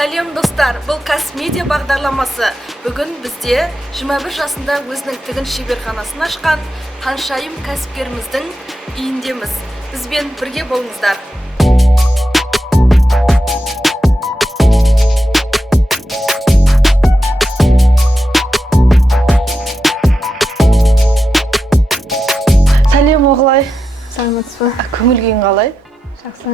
Сәлем достар, бұл Кәсіп-медиа бағдарламасы. Бүгін бізде 21 жасында өзінің тігін шеберханасын ашқан Ханшайым кәсіпкеріміздің үйіндеміз. Бізбен бірге болыңыздар. Сәлем оғылай. Саламатсыз ба? Көңіл-күйің қалай? Жақсы.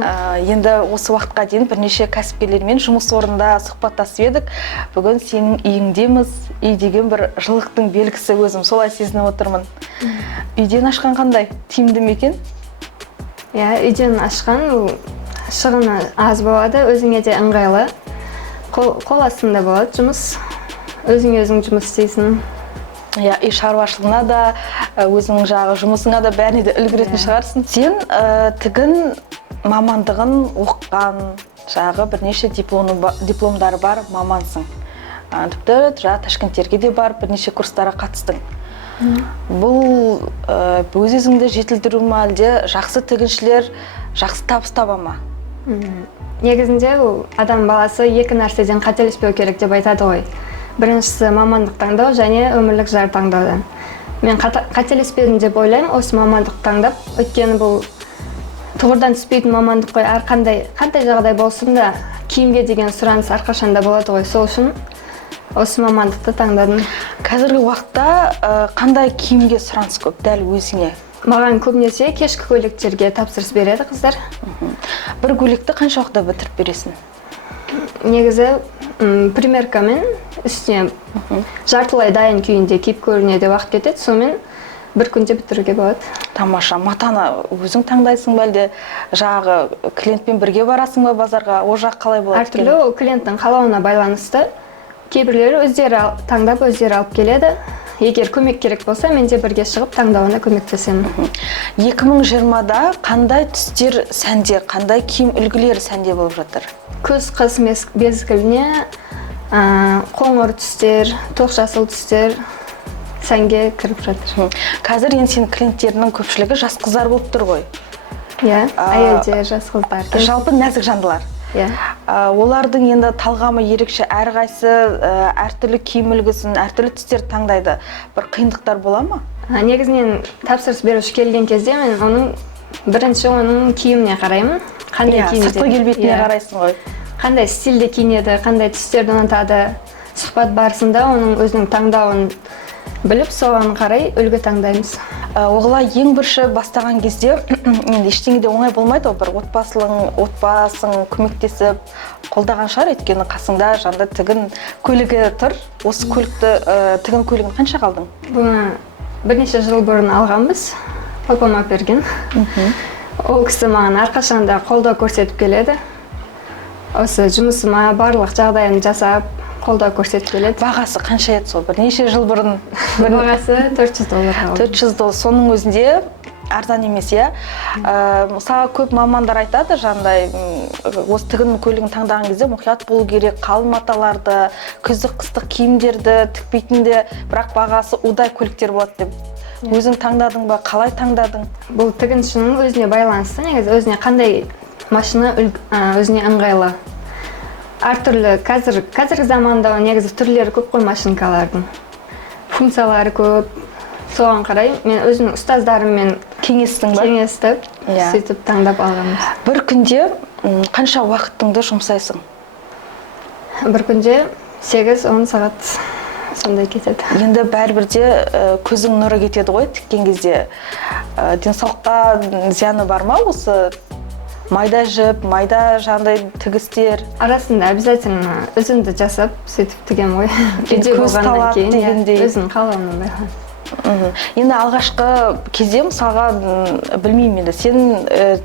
Енді осы уақытқа дейін бірнеше кәсіпкерлермен жұмыс орнында сұхбаттасып едік. Бүгін сенің үйіңдеміз. Үй деген бір жылылықтың белгісі, өзім солай сезініп отырмын. Үйден ашқан қандай? Тиімді ме екен? Үйден ашқан шығыны аз болады, өзіңе де ыңғайлы. Қол астында болады жұмыс. Өзің жұмыс істейсің. Үй шаруашылығына да, өзіңнің жағы жұмысыңа да бәріне де үлгеретін шығарсың. Сен тігін мамандығын оқыған, жағы бірнеше дипломдары бар мамансың. Тіпті Ташкенттерге де бар, бірнеше курстарға қатыстың. Бұл өзіңді жетілдіру ме, әлде жақсы тігіншілер жақсы табыс таба ма? Негізінде адам баласы екі нәрседен қателеспеу керек деп айтады ғой. Біріншісі мамандық таңдау және өмірлік жар таңдаудан. Мен қателеспедім деп ойлаймын осы мамандық таңдап, өйткені бұл тұғырдан түспейтін мамандық қой. Қандай жағдай болсын да киімге деген сұраныс әрқашанда болады ғой. Сол үшін осы мамандықты таңдадым. Қазіргі уақытта қандай киімге сұраныс көп, дәл өзіңе? Маған көбінесе кешкі көйлектерге тапсырыс береді қыздар. Бір көйлекті қанша уақытта бітіріп бересің? Негізі примеркамен үстіне жартылай дайын күйінде киіп көрінеді, уақыт кетеді, сонымен бір күнде бітіруге болады. Тамаша. Матаны өзің таңдайсың ба, әлде жағы клиентпен бірге барасың ба базарға? О жақ қалай болады? Әртүрлі, клиенттің қалауына байланысты. Кейбірлері өздері таңдап, өздері алып келеді. Егер көмек керек болса, мен де бірге шығып таңдауына көмектесемін. 2020-да қандай түстер сәнде, қандай киім үлгілері сәнде болып жатыр? Күз-қыс мезгіліне қоңыр түстер, тоқ жасыл түстер сәнге кіріп жатыр. Қазір енді сенің клиенттерінің көпшілігі жас қыздар болып тұр ғой. Әйелдер, жас қыздар. Жалпы нәзік жандылар. Олардың енді талғамы ерекше, әрқайсысы әртүрлі киім үлгісін, әртүрлі түстер таңдайды. Бір қиындықтар бола ма? Негізінен тапсырыс беруші келген кезде мен бірінші оның киіміне қараймын. Сыртқы келбетіне қарайсың ғой. Қандай стильде киінеді, қандай түстерді ұнатады. Сұхбат барысында оның өзінің таңдауын біліп, соған қарай үлгі таңдаймыз. Оғылай ең бірінші бастаған кезде ештеңеде оңай болмайды, бір отбасың көмектесіп қолдаған шығар, өйткені қасыңда жанда тігін көлігі тұр. Осы тігін көлігін қанша қалдың? Бұны бірнеше жыл бұрын алғанбыз, папама берген. Ол кісі маған әрқашанда қолдау көрсетіп келеді. Осы жұмысыма барлық жағдайын жасап, қолдау көрсетіп келеді. Бағасы қанша еді сол? Бірнеше жыл бұрын? Бағасы $400. $400. Соның өзінде арзан емес, иә? Мысалға көп мамандар айтады, жандай, осы тігін көлігін таңдаған кезде мұқият болу керек, қалың маталарды, күздік-қыстық киімдерді тікпейтінде, бірақ бағасы удай көліктер болады деп. Өзің таңдадың ба, қалай таңдадың? Бұл тігіншінің өзіне байланысты, негізі өзіне қандай машина өзіне ыңғайлы. Әртүрлі, қазіргі заманда негізі түрлері көп қой машинкалардың. Функциялары көп. Соған қарай мен өзімнің ұстаздарыммен кеңестің ба? Кеңестіп, сөйтіп таңдап алғанбыз. Бір күнде қанша уақытыңды жұмсайсың? Бір күнде 8-10 сағат сондай кетеді. Енді бәрібірде көзің нұры кетеді ғой тіккен кезде. Денсаулыққа зияны бар ма осы? Майда жіп, майда жандай тігістер? Арасында обязательно өзімді жасап, сөйтіп тігем ғой. Көз талап дегендей. Өзінің қалауына байланысты. Енді алғашқы кезде мысалға білмеймін енді, сен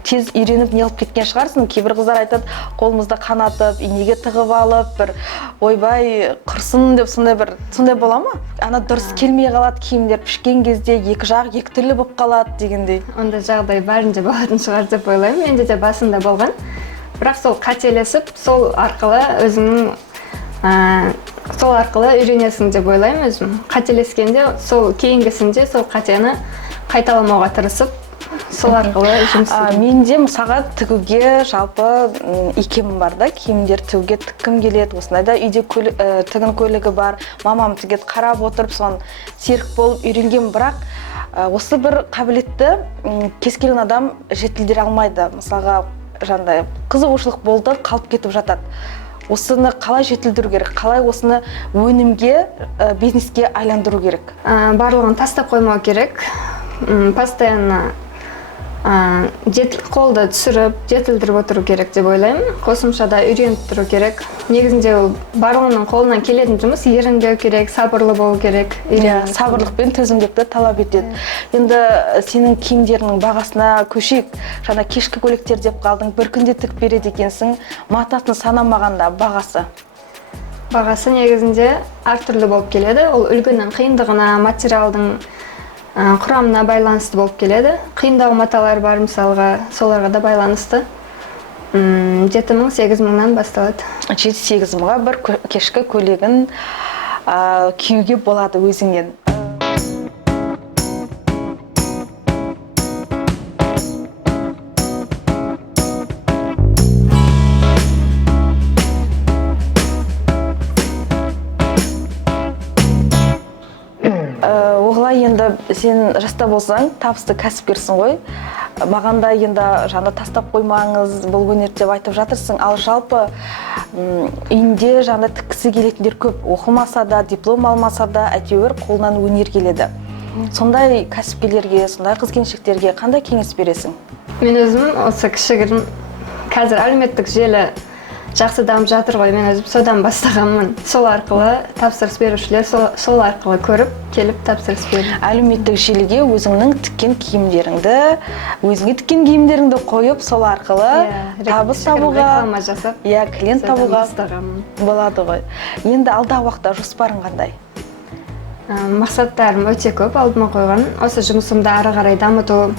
тез үйреніп неғылып кеткен шығарсың. Кейбір қыздар айтады, қолымызды қанатып, инеге тығып алып, бір ойбай құрсын деп сондай бола ма? Ана дұрыс келмей қалады, киімдер пішкен кезде екі жақ екі түрлі болып қалады дегендей. Онда жағдай бәрінде болатын шығар деп ойлаймын. Менде де басында болған. Бірақ сол қателесіп, сол арқылы үйренесің деп ойлаймын өзім. Қателескенде, сол кейінгісінде сол қатені қайталамауға тырысып, сол арқылы жұмыс істеймін. Менде мысалға тігуге жалпы икемім бар да, киімдер тігуге тіккім келеді. Осындайда үйде тігін көлігі бар, мамам тігеді, қарап отырып соны серік болып үйренген, бірақ осы бір қабілетті кез келген адам жетілдіре алмайды. Мысалға жаңағыдай қызығушылық болды, қалып кетіп жатады. Осыны қалай жетілдіру керек, қалай осыны өнімге, бизнеске айландыру керек? Барлығын тастап қоймау керек. Постоянно қолды түсіріп, жетілдіріп отыру керек деп ойлаймын. Қосымшада үйреніп тұру керек. Негізінде ол барлығының қолынан келетін жұмыс, ерінбеу керек, сабырлы болу керек. Сабырлық пен төзімділікті талап етеді. Енді сенің киімдерінің бағасына көшейік. Жаңа кешкі көйлектер деп қалдың, бір күнде тігіп береді екенсің. Матасын санамағанда бағасы? Бағасы негізінде әртүрлі болып келеді. Ол үлгінің қиындығына, материалдың құрамына байланысты болып келеді. Қиындау маталар бар, мысалға, соларға да байланысты. 7-8 мыңнан басталады. 7-8 мыңға бір кешкі көйлегін киюге болады өзіңнен. Оғылай енді сен жаста болсаң, табысты кәсіпкерсің ғой. Маған да енді жаңа тастап қоймаңыз, бұл өнер деп айтып жатырсың. Ал жалпы үйінде жаңа тіккісі келетіндер көп. Оқымаса да, диплом алмаса да, әйтеуір қолынан өнер келеді. Сондай кәсіпкерлерге, сондай қыз-келіншектерге қандай кеңес бересің? Мен өзім осы кішігірім, қазір әлеуметтік желі жақсы дамып жатыр ғой, мен өзім содан бастағанмын. Сол арқылы тапсырыс берушілер сол арқылы көріп, келіп тапсырыс берді. Әлеуметтік желіге өзіңнің тіккен киімдеріңді, өзіңе тіккен киімдеріңді қойып, сол арқылы табыс табуға, реклама жасап, клиент табуға болады ғой. Енді алдағы уақытта жоспарың қандай? Мақсаттарым өте көп алдыма қойған. Осы жұмысымды ары қарай дамыту.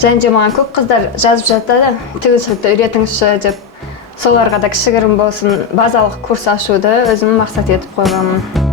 Және де маған көп қыздар жазып жатады, тігіншілікті үйретіңізші деп. Соларға да кішігірім болсын базалық курс ашуды өзім мақсат етіп қойғанмын.